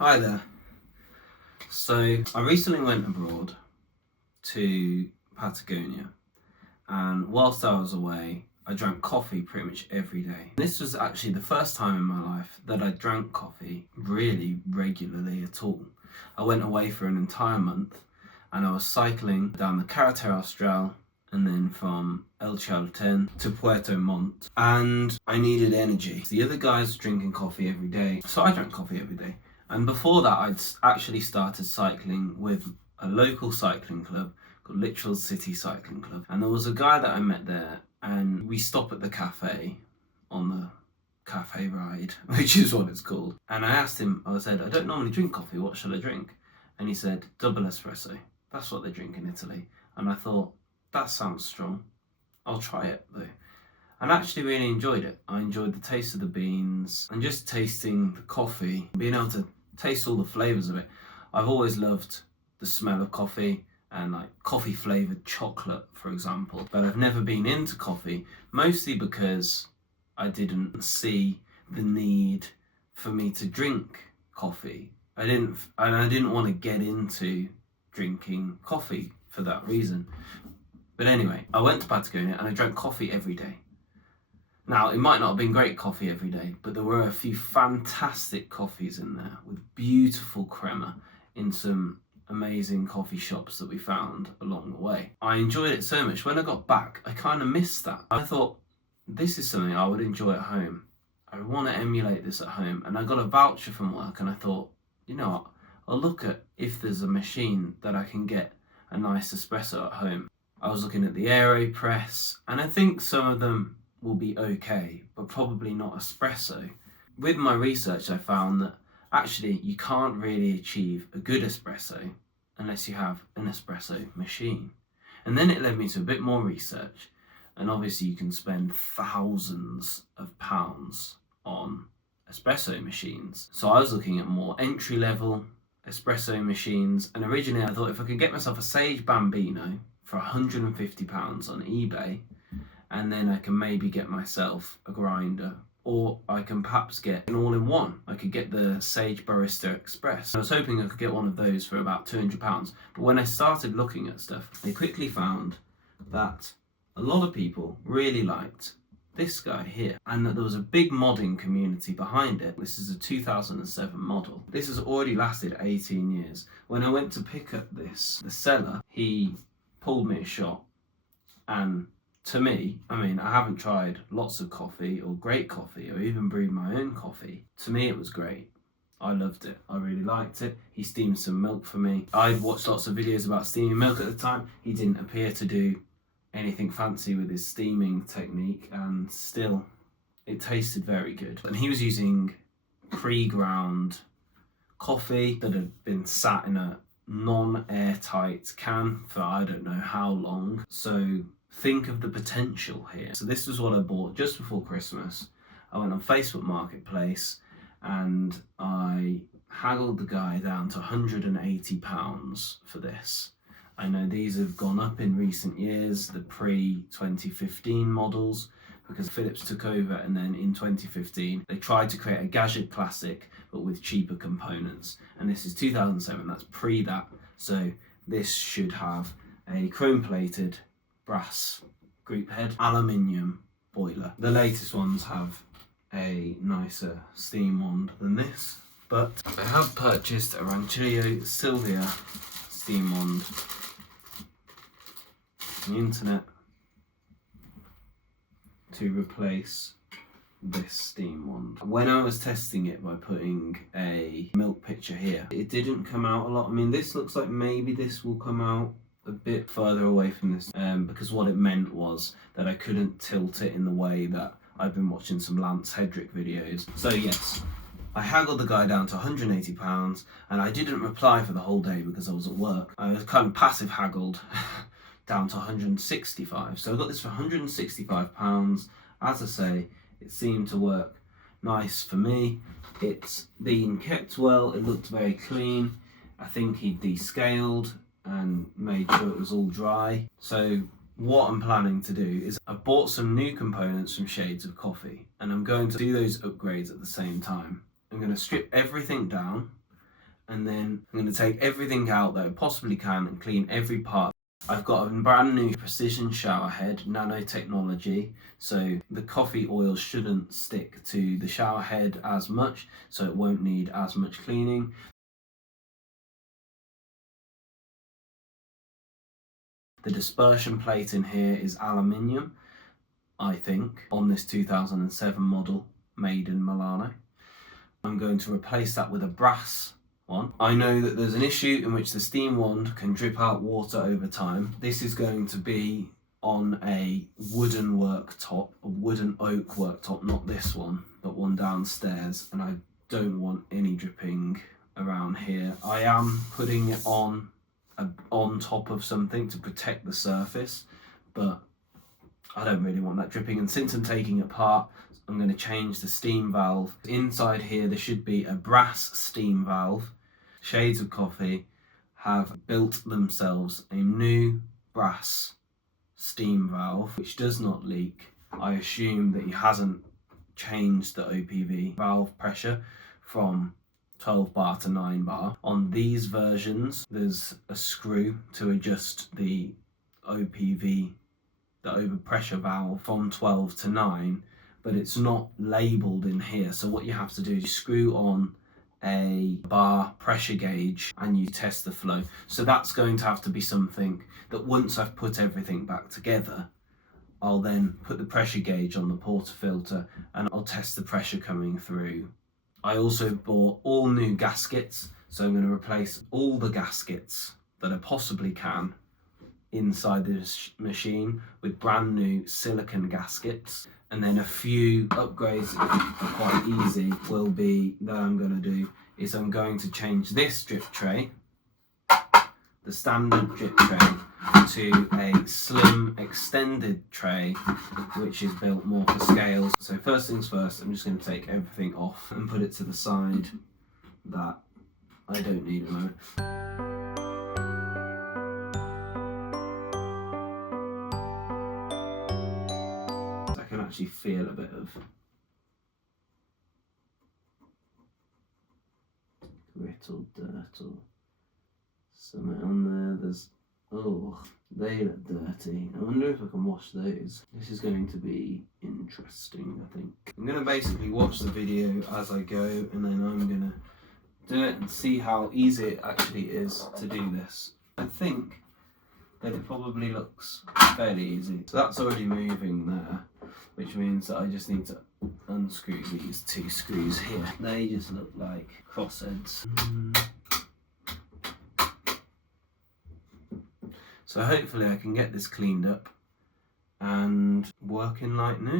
Hi there. So I recently went abroad to Patagonia, and whilst I was away I drank coffee pretty much every day. This was actually the first time in my life that I drank coffee really regularly at all. I went away for an entire month and I was cycling down the Carretera Austral and then from El Chalten to Puerto Montt, and I needed energy. The other guys were drinking coffee every day, so I drank coffee every day. And before that, I'd actually started cycling with a local cycling club called Literal City Cycling Club. And there was a guy that I met there, and we stopped at the cafe on the cafe ride, which is what it's called. And I asked him, I said, I don't normally drink coffee, what shall I drink? And he said, double espresso. That's what they drink in Italy. And I thought, that sounds strong. I'll try it though. And I actually really enjoyed it. I enjoyed the taste of the beans and just tasting the coffee, being able to taste all the flavours of it. I've always loved the smell of coffee and like coffee flavoured chocolate, for example. But I've never been into coffee, mostly because I didn't see the need for me to drink coffee. I didn't want to get into drinking coffee for that reason. But anyway, I went to Patagonia and I drank coffee every day. Now, it might not have been great coffee every day, but there were a few fantastic coffees in there with beautiful crema in some amazing coffee shops that we found along the way. I enjoyed it so much. When I got back, I kind of missed that. I thought, this is something I would enjoy at home. I want to emulate this at home. And I got a voucher from work and I thought, you know what, I'll look at if there's a machine that I can get a nice espresso at home. I was looking at the AeroPress, and I think some of them will be okay, but probably not espresso. With my research, I found that actually you can't really achieve a good espresso unless you have an espresso machine. And then it led me to a bit more research, and obviously you can spend thousands of pounds on espresso machines. So I was looking at more entry-level espresso machines, and originally I thought if I could get myself a Sage Bambino for £150 on eBay, and then I can maybe get myself a grinder, or I can perhaps get an all-in-one. I could get the Sage Barista Express. I was hoping I could get one of those for about £200, but when I started looking at stuff, I quickly found that a lot of people really liked this guy here, and that there was a big modding community behind it. This is a 2007 model. This has already lasted 18 years. When I went to pick up this, the seller, he pulled me a shot, and to me, I mean, I haven't tried lots of coffee or great coffee or even brewed my own coffee. To me, it was great. I loved it. I really liked it. He steamed some milk for me. I'd watched lots of videos about steaming milk at the time. He didn't appear to do anything fancy with his steaming technique, and still, it tasted very good. And he was using pre-ground coffee that had been sat in a non-airtight can for I don't know how long. So think of the potential here. So this was what I bought just before Christmas. I went on Facebook Marketplace and I haggled the guy down to £180 for this. I know these have gone up in recent years, the pre-2015 models, because Philips took over, and then in 2015 they tried to create a Gaggia Classic but with cheaper components, and this is 2007, that's pre that, so this should have a chrome plated brass group head, aluminium boiler. The latest ones have a nicer steam wand than this, but I have purchased a Rancilio Silvia steam wand on the internet to replace this steam wand. When I was testing it by putting a milk pitcher here, it didn't come out a lot. I mean, this looks like maybe this will come out a bit further away from this, because what it meant was that I couldn't tilt it in the way that I've been watching some Lance Hedrick videos. So yes, I haggled the guy down to £180, and I didn't reply for the whole day because I was at work. I was kind of passive haggled down to 165. So I got this for £165. As I say, it seemed to work nice for me. It's been kept well, it looked very clean. I think he descaled and made sure it was all dry. So what I'm planning to do is I've bought some new components from Shades of Coffee, and I'm going to do those upgrades at the same time. I'm going to strip everything down and then I'm going to take everything out that I possibly can and clean every part. I've got a brand new precision shower head, nanotechnology, so the coffee oil shouldn't stick to the shower head as much, so it won't need as much cleaning. The dispersion plate in here is aluminium, I think, on this 2007 model made in Milano. I'm going to replace that with a brass one. I know that there's an issue in which the steam wand can drip out water over time. This is going to be on a wooden worktop, a wooden oak worktop, not this one, but one downstairs, and I don't want any dripping around here. I am putting it on top of something to protect the surface, but I don't really want that dripping, and since I'm taking it apart, I'm going to change the steam valve. Inside here there should be a brass steam valve. Shades of Coffee have built themselves a new brass steam valve which does not leak. I assume that he hasn't changed the OPV valve pressure from 12 bar to 9 bar. On these versions there's a screw to adjust the OPV, the overpressure valve, from 12 to 9, but it's not labelled in here. So what you have to do is screw on a bar pressure gauge and you test the flow. So that's going to have to be something that once I've put everything back together, I'll then put the pressure gauge on the portafilter and I'll test the pressure coming through. I also bought all new gaskets, so I'm going to replace all the gaskets that I possibly can inside this machine with brand new silicone gaskets. And then a few upgrades that are quite easy will be that I'm going to do is I'm going to change this drip tray, the standard drip tray, to a slim extended tray which is built more for scales. So first things first, I'm just going to take everything off and put it to the side that I don't need at the moment. I can actually feel a bit of grit or dirt or something on there. There's, oh, they look dirty. I wonder if I can wash those. This is going to be interesting, I think. I'm going to basically watch the video as I go, and then I'm going to do it and see how easy it actually is to do this. I think that it probably looks fairly easy. So that's already moving there, which means that I just need to unscrew these two screws here. They just look like crossheads. So hopefully I can get this cleaned up and working like new.